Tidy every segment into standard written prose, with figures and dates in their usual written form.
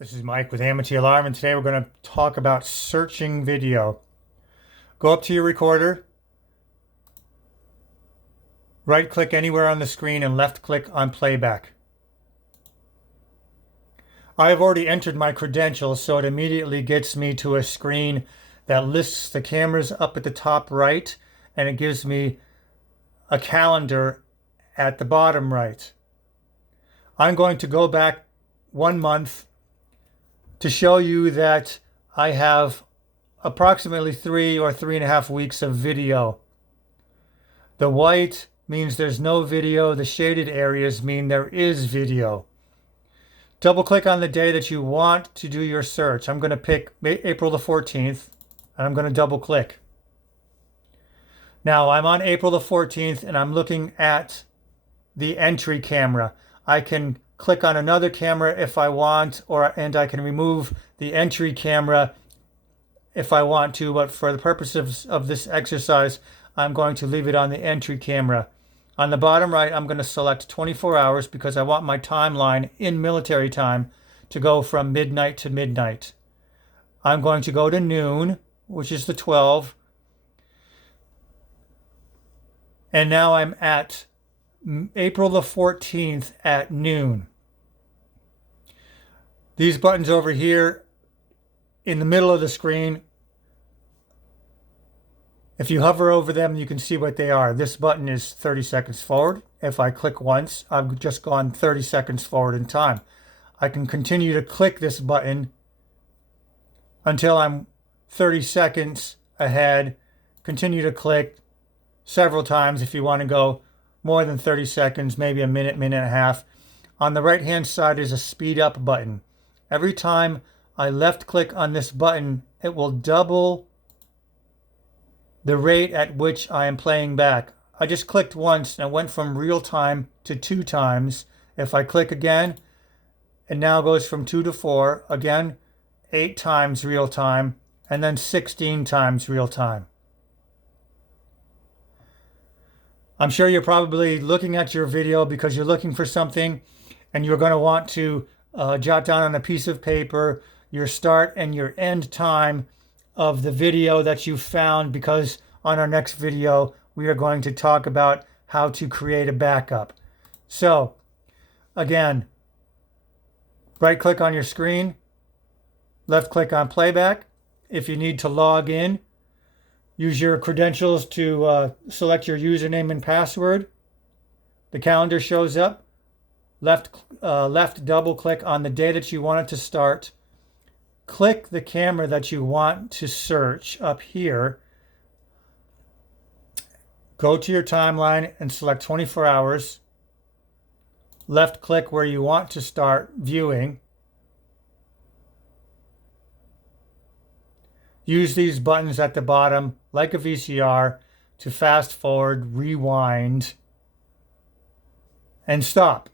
This is Mike with Amity Alarm, and today we're going to talk about searching video. Go up to your recorder, right-click anywhere on the screen, and left-click on playback. I have already entered my credentials, so it immediately gets me to a screen that lists the cameras up at the top right, and it gives me a calendar at the bottom right. I'm going to go back 1 month to show you that I have approximately 3 or 3.5 weeks of video. The white means there's no video. The shaded areas mean there is video. Double click on the day that you want to do your search. I'm going to pick April the 14th, and I'm going to double click. Now I'm on April the 14th, and I'm looking at the entry camera. I can click on another camera if I want, and I can remove the entry camera if I want to, but for the purposes of this exercise, I'm going to leave it on the entry camera. On the bottom right, I'm going to select 24 hours because I want my timeline in military time to go from midnight to midnight. I'm going to go to noon, which is the 12, and now I'm at April the 14th at noon. These buttons over here in the middle of the screen, if you hover over them, you can see what they are. This button is 30 seconds forward. If I click once, I've just gone 30 seconds forward in time. I can continue to click this button until I'm 30 seconds ahead. Continue to click several times if you want to go more than 30 seconds, maybe a minute, minute and a half. On the right-hand side is a speed up button. Every time I left click on this button, it will double the rate at which I am playing back. I just clicked once and it went from real time to 2 times. If I click again, it now goes from 2 to 4. Again, 8 times real time, and then 16 times real time. I'm sure you're probably looking at your video because you're looking for something, and you're going to want to jot down on a piece of paper your start and your end time of the video that you found, because on our next video we are going to talk about how to create a backup. So again, right click on your screen, left click on playback. If you need to log in, use your credentials to select your username and password. The calendar shows up. Left double click on the day that you want it to start. Click the camera that you want to search up here. Go to your timeline and select 24 hours. Left click where you want to start viewing. Use these buttons at the bottom like a VCR to fast forward, rewind, and stop.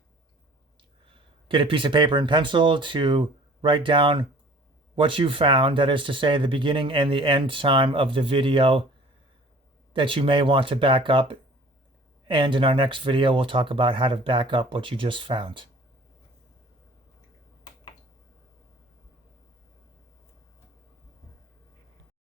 Get a piece of paper and pencil to write down what you found, that is to say the beginning and the end time of the video that you may want to back up. And in our next video, we'll talk about how to back up what you just found.